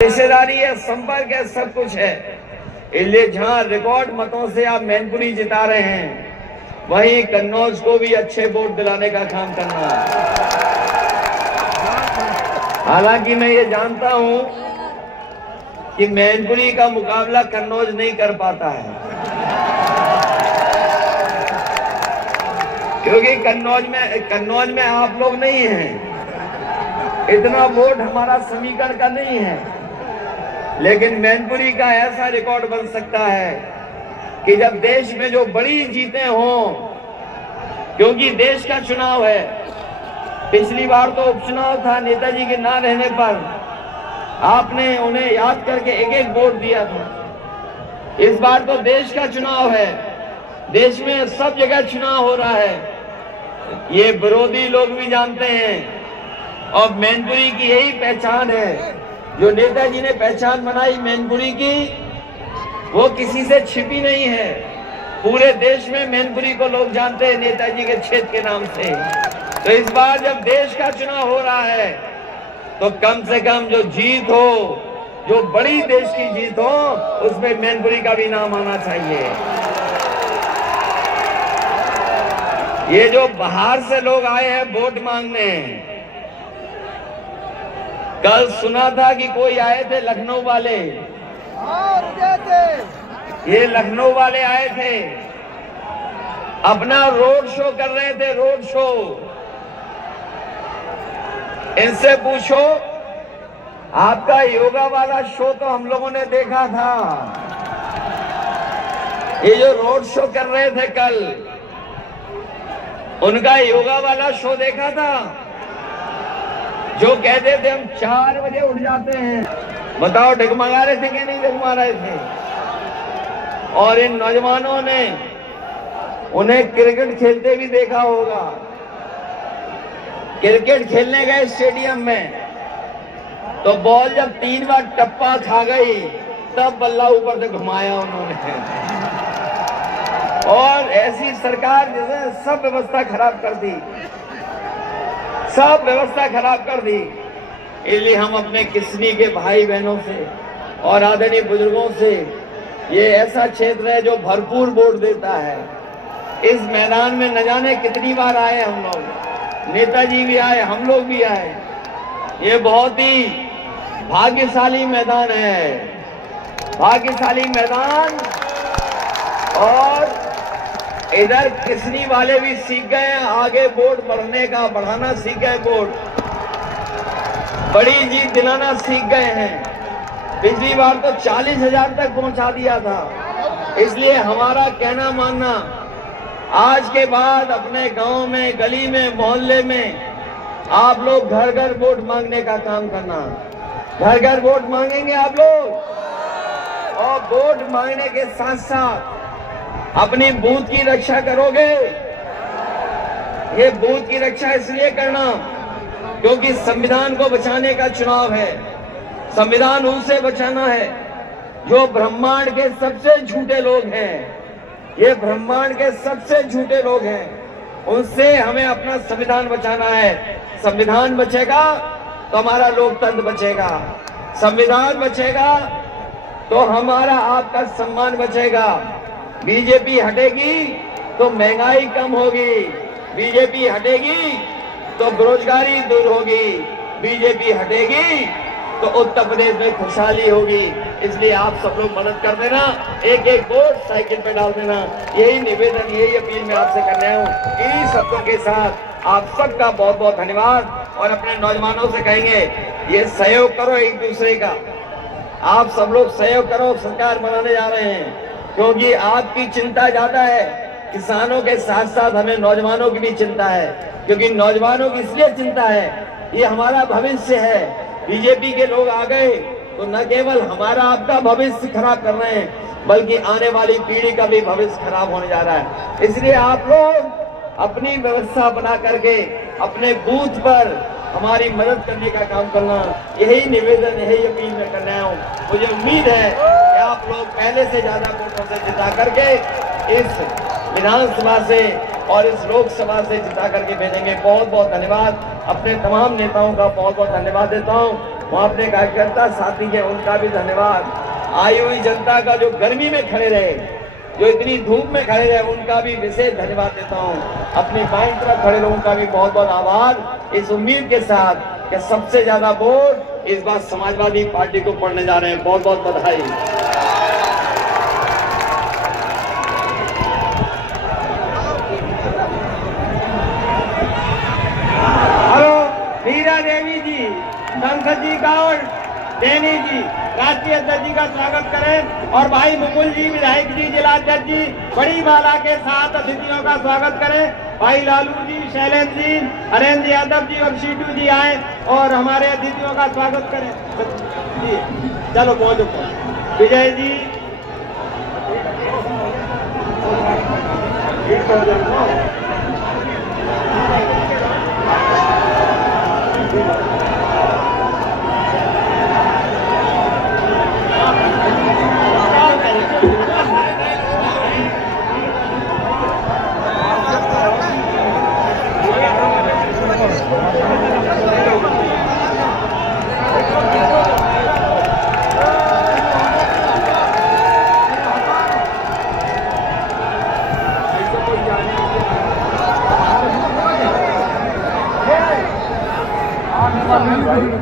रिश्तेदारी है, संपर्क है, सब कुछ है। इसलिए जहां रिकॉर्ड मतों से आप मैनपुरी जिता रहे हैं, वहीं कन्नौज को भी अच्छे वोट दिलाने का काम करना है। हालांकि मैं ये जानता हूं कि मैनपुरी का मुकाबला कन्नौज नहीं कर पाता है, क्योंकि कन्नौज में आप लोग नहीं हैं, इतना वोट हमारा समीकरण का नहीं है। लेकिन मैनपुरी का ऐसा रिकॉर्ड बन सकता है कि जब देश में जो बड़ी जीतें हों, क्योंकि देश का चुनाव है। पिछली बार तो उपचुनाव था, नेताजी के ना रहने पर आपने उन्हें याद करके एक एक वोट दिया था। इस बार तो देश का चुनाव है, देश में सब जगह चुनाव हो रहा है, ये विरोधी लोग भी जानते हैं। और मैनपुरी की यही पहचान है, जो नेताजी ने पहचान बनाई मैनपुरी की, वो किसी से छिपी नहीं है। पूरे देश में मैनपुरी को लोग जानते हैं नेताजी के क्षेत्र के नाम से। तो इस बार जब देश का चुनाव हो रहा है, तो कम से कम जो जीत हो, जो बड़ी देश की जीत हो, उसमें मैनपुरी का भी नाम आना चाहिए। ये जो बाहर से लोग आए हैं वोट मांगने, कल सुना था कि कोई आए थे लखनऊ वाले, ये लखनऊ वाले आए थे, अपना रोड शो कर रहे थे, रोड शो। इनसे पूछो, आपका योगा वाला शो तो हम लोगों ने देखा था, ये जो रोड शो कर रहे थे कल, उनका योगा वाला शो देखा था? जो कहते थे हम 4 बजे उठ जाते हैं, बताओ डगमगा रहे थे कि नहीं डगमगा रहे थे? और इन नौजवानों ने उन्हें क्रिकेट खेलते भी देखा होगा। क्रिकेट खेलने गए स्टेडियम में, तो बॉल जब 3 बार टप्पा खा गई, तब बल्ला ऊपर से घुमाया उन्होंने। और ऐसी सरकार जैसे सब व्यवस्था खराब कर दी, सब व्यवस्था खराब कर दी। इसलिए हम अपने किस्नी के भाई बहनों से और आदरणीय बुजुर्गों से, ये ऐसा क्षेत्र है जो भरपूर वोट देता है। इस मैदान में न जाने कितनी बार आए हम लोग, नेताजी भी आए, हम लोग भी आए। ये बहुत ही भाग्यशाली मैदान है, भाग्यशाली मैदान। और इधर किस्नी वाले भी सीख गए, आगे वोट बढ़ाना सीख गए, वोट बड़ी जीत दिलाना सीख गए हैं। पिछली बार तो 40,000 तक पहुंचा दिया था। इसलिए हमारा कहना मानना, आज के बाद अपने गांव में, गली में, मोहल्ले में आप लोग घर घर वोट मांगने का काम करना। घर घर वोट मांगेंगे आप लोग, और वोट मांगने के साथ साथ अपनी बूथ की रक्षा करोगे। ये बूथ की रक्षा इसलिए करना क्योंकि संविधान को बचाने का चुनाव है। संविधान उनसे बचाना है जो ब्रह्मांड के सबसे झूठे लोग हैं। ये ब्रह्मांड के सबसे झूठे लोग हैं, उनसे हमें अपना संविधान बचाना है। संविधान बचेगा तो हमारा लोकतंत्र बचेगा, संविधान बचेगा तो हमारा आपका सम्मान बचेगा। बीजेपी हटेगी तो महंगाई कम होगी, बीजेपी हटेगी तो बेरोजगारी दूर होगी, बीजेपी हटेगी तो उत्तर प्रदेश में खुशहाली होगी। इसलिए आप सब लोग मदद कर देना, एक एक वोट साइकिल पे डाल देना। यही निवेदन, यही अपील मैं आपसे कर रहा हूँ। इन्हीं शब्दों के साथ आप सबका बहुत बहुत धन्यवाद। और अपने नौजवानों से कहेंगे, ये सहयोग करो एक दूसरे का, आप सब लोग सहयोग करो। सरकार बनाने जा रहे हैं, क्योंकि आपकी चिंता ज्यादा है, किसानों के साथ साथ हमें नौजवानों की भी चिंता है। क्योंकि नौजवानों की इसलिए चिंता है, ये हमारा भविष्य है। बीजेपी के लोग आ गए तो न केवल हमारा आपका भविष्य खराब कर रहे हैं, बल्कि आने वाली पीढ़ी का भी भविष्य खराब होने जा रहा है। इसलिए आप लोग अपनी व्यवस्था बना करके अपने बूथ पर हमारी मदद करने का काम करना, यही निवेदन, यही अपील मैं कर रहा हूँ। मुझे उम्मीद है कि आप लोग पहले से ज्यादा वोटों से जिता करके इस विधानसभा से और इस लोकसभा से जिता करके भेजेंगे। बहुत बहुत धन्यवाद। अपने तमाम नेताओं का बहुत बहुत धन्यवाद देता हूँ। वहाँ अपने कार्यकर्ता साथी हैं, उनका भी धन्यवाद। आई हुई जनता का जो गर्मी में खड़े रहे, जो इतनी धूप में खड़े रहे, उनका भी विशेष धन्यवाद देता हूँ। अपनी बाईं तरफ खड़े लोगों का भी बहुत बहुत आभार, इस उम्मीद के साथ कि सबसे ज्यादा वोट इस बार समाजवादी पार्टी को पड़ने जा रहे हैं। बहुत बहुत बधाई। हेलो, मीरा देवी जी, संसद जी का और देनी जी, राष्ट्रीय अध्यक्ष जी का स्वागत करें। और भाई मुकुल जी, विधायक जी, जिला अध्यक्ष जी, बड़ी माला के साथ अतिथियों का स्वागत करें। भाई लालू जी, शैलेंद्र जी, हरेंद्र यादव जी और सीटू जी आए और हमारे अतिथियों का स्वागत करें जी। चलो पहुंचो। Vijay ji, Thank you.